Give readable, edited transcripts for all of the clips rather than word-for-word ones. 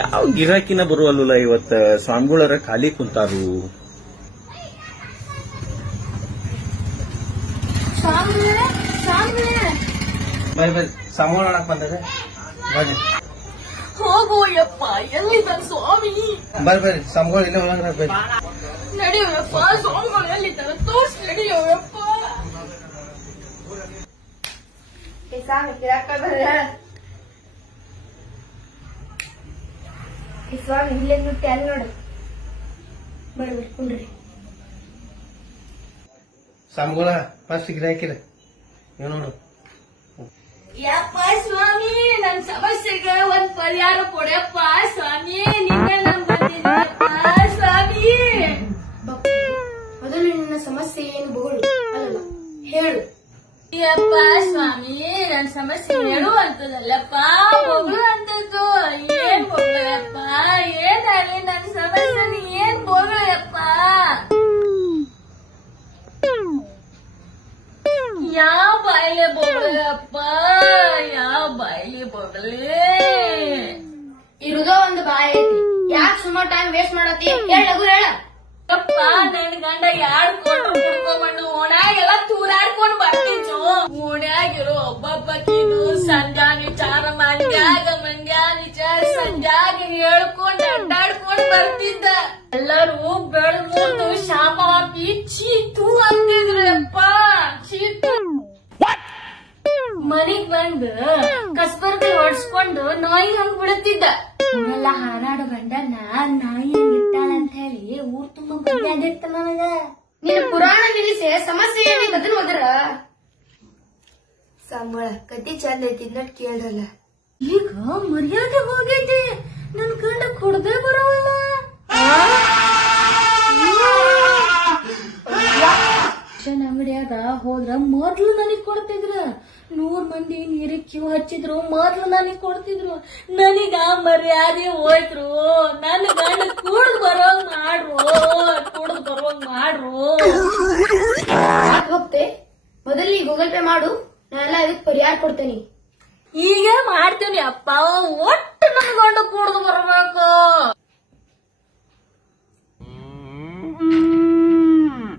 ಯಾವ ಗಿರಾಕಿನ ಬರುವಲ್ಲ ಇವತ್ತ ಸ್ವಾಮಿಗಳರ ಖಾಲಿ ಕುಂತಾರು. ಬರ್ರಿ ಸ್ವಾಮಿಗಳಾಡಕ್ ಬಂದಾಗ ಬರ್ರಿ. ಹೋಗು ಯಪ್ಪ, ಎಲ್ಲಿದ್ದಾನೆ ಸ್ವಾಮಿ? ಬರ್ರಿ ಸ್ವಾಮಿಗಳು ಇಲ್ಲೇ ಒಳಗ್ರ ಬರ್ರಿ. ನಡೆಯುವಪ್ಪ, ಸ್ವಾಮಿಗಳು ಎಲ್ಲಿದ್ದಾನೆ ತೋರ್ಸ್, ನಡೆಯುವಪ್ಪ. ಸ್ವಾಮಿ ಇಲ್ಲೇ ನುಟ್ಟಿ ಅಲ್ಲಿ ನೋಡು. ಬರ್ಬಿಟ್ಕೊಂಡ್ರಿ ಸ್ವಾಮಿಗಳ ಫಸ್ಟ್ ಗಿರಾಕಿರ ನೀವು ನೋಡು. ಯಪ್ಪ ಸ್ವಾಮಿ, ನನ್ ಸಮಸ್ಯೆಗೆ ಒಂದ್ ಪರಿಹಾರ ಕೊಡಪ್ಪ ಸ್ವಾಮಿ. ನಿನ್ನೆ ನಮ್ ಬಂದಿದ್ದೀಯಪ್ಪ ಸ್ವಾಮಿ. ಮೊದಲು ನಿನ್ನ ಸಮಸ್ಯೆ ಏನು ಬೋಳು ಅಲ್ಲ, ಹೇಳು. ಯಪ್ಪ ಸ್ವಾಮಿ, ನನ್ ಸಮಸ್ಯೆ ಹೇಳು ಅಂತದಲ್ಲಪ್ಪ, ಬೊಗಳು ಅಂತದ್ದು. ಏನ್ ಬೊಗಳಪ್ಪ, ಏನಾಗಿ ನನ್ ಸಮಸ್ಯೆ ಏನ್ ಬೊಗಳಪ್ಪ? ಯಾವ ಬಾಯಿಲೆ ಬೊಗಳಪ್ಪ, ಯಾವ ಬಾಯಿಲೆ ಬೊಗಲೇ? ಇರುದೋ ಒಂದು ಬಾಯಿ ಐತಿ, ಯಾಕೆ ಸುಮಾರು ಟೈಮ್ ವೇಸ್ಟ್ ಮಾಡತ್ತಿ? ಹೇಳಗು ಹೇಳ. ಅಪ್ಪ, ನನ್ ಗಂಡ ಯಾರು ಕೊಟ್ಟು ಕುಡ್ಕೊಂಡ್ಬಂದು ಓಣ್ಯಾಗೆಲ್ಲ ತೂರಾಡ್ಕೊಂಡ್ ಬರ್ತಿದ್ರು. ಓಣ್ಯಾಗಿರೋ ಒಬ್ಬೊಬ್ಬಕ್ಕಿದು ಸಂಜಾನಿ ಚಾರ ಮಂಡ್ಯಾನಿ ಚಾರ ಸಂಜಾಗಿ ಹೇಳ್ಕೊಂಡ್ ಅಡ್ಡಾಡ್ಕೊಂಡ್ ಬರ್ತಿದ್ದ. ಎಲ್ಲರೂ ಬೆಳಗ್ದು ಶಾಪ ಹಾಕಿ ಚೀತು ಅಂದಿದ್ರು. ಅಪ್ಪ ಚೀತು ಮನಿಗ್ ಬಂದು ಕಸ್ಬರ್ಗೆ ಹೊಡ್ಸ್ಕೊಂಡು ನಾಯಿ ಹಂಗ್ ಬಿಡುತ್ತಿದ್ದ. ಎಲ್ಲ ಹಾರಾಡು ಗಂಡನ್ನ ನಾಯಿ ಹಂಗಿಟ್ಟಾಳ ಅಂತ ಹೇಳಿ ಊರ್ ತುಂಬಾ ಮಂದಿ ಅದಿರ್ತ ನನಗ. ನಿನ್ನ ಪುರಾಣ ನಿಲ್ಲಿಸಿ ಸಮಸ್ಯೆ ಏನಿದೆ ಅದನ್ನ ಹೋದ್ರ ಸಂಬಳ ಕತಿ ಚಂದ ಐತಿ ನಟ್ ಕೇಳ್ರಲ್ಲ. ಈಗ ಮರ್ಯಾದೆ ಹೋಗೈತಿ, ನನ್ ಗಂಡ ಕೊಡದೆ ಬರೋವಲ್ಲ. ಅಂಗಡಿಯಾಗ ಹೋದ್ರ ಮೊದ್ಲು ನನಗ್ ಕೊಡ್ತಿದ್ರ. 100 ಮಂದಿ ನೀರಿಗೆ ಕ್ಯೂ ಹಚ್ಚಿದ್ರು, ಮೊದ್ಲು ನನಗ್ ಕೊಡ್ತಿದ್ರು. ನನಗ ಮರ್ಯಾದೆ ಹೋಯ್ತ್ರು. ನನ್ ಗಂಡ ಕುಡ್ದು ಬರೋಂಗ್ ಮಾಡ್ರು, ಕುಡ್ದು ಬರೋಂಗ್ ಮಾಡ್ರು. ಹೋಗ್ತೆ ಮೊದಲು ಗೂಗಲ್ ಪೇ ಮಾಡು, ನಾನೆಲ್ಲ ಅದಕ್ಕೆ ಪರಿಹಾರ ಕೊಡ್ತೇನೆ. ಈಗ ಮಾಡ್ತೇನೆ ಅಪ್ಪ, ಒಟ್ಟು ನನ್ ಗಂಡ ಕುಡ್ದು ಬರ್ಬೇಕು.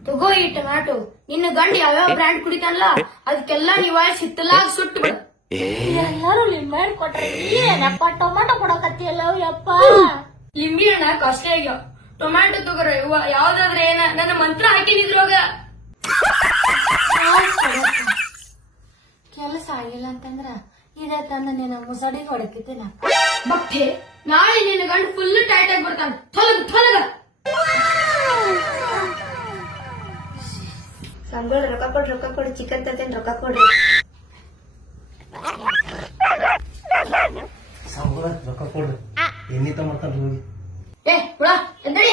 ತಗೋ ಈ ಟೊಮ್ಯಾಟೊ. ನಿನ್ನ ಗಂಡ ಯಾವ್ಯಾವ ಬ್ರ್ಯಾಂಡ್ ಕುಡಿತಾನಲ್ಲ ಅದಕ್ಕೆಲ್ಲ ನಿವಾಳಿಸಿ ಹಿತ್ತಲಾಗ ಸುಟ್ಟು ಬಿಡು. ಎಲ್ಲಾರು ಲಿಂಬೆ ಕೊಟ್ರೆ ಏನಪ್ಪ ಟೊಮಾಟೊ ಕೊಡಕತ್ತಿಯಲ್ಲ ಯಪ್ಪ. ಲಿಂಬಿ ಹಣ್ಣ ಕಾಸ್ಟ್ಲಿ ಆಗ್ಯಾವ, ಟೊಮ್ಯಾಟೊ ತಗೋರ. ಯಾವ್ದಾದ್ರೆ ಏನ ನನ್ನ ಮಂತ್ರ ಹಾಕಿನಿದ್ರೋಗ. ಕೆಲಸ ಆಗಿಲ್ಲ ಅಂತಂದ್ರ ಇದೇ ತಂದ ನೀನು ಮುಸಡಿಗೆ ಹೊಡಕಿದ್ದೇನ. ಬಟ್ಟೆ ನಾಳೆ ನಿನ್ನ ಗಂಡ ಫುಲ್ ಟೈಟ್ ಆಗಿ ಬರ್ತಾನ. ತೊಲಗ ಸಂಬಳ ರೊಕ್ಕ ಕೊಡು ಚಿಕನ್ ತರ್ತೇನೆ, ರೊಕ್ಕ ಕೊಡ್ರಿ. ಸ್ವಾಮಿಗಳ ರೊಕ್ಕ ಕೊಡ್ರಿ, ಎಣ್ಣಿ ತಗೊಂಡ್ರಿ ಹೋಗಿ. ಹುಳ ಎದ್ದಡಿ.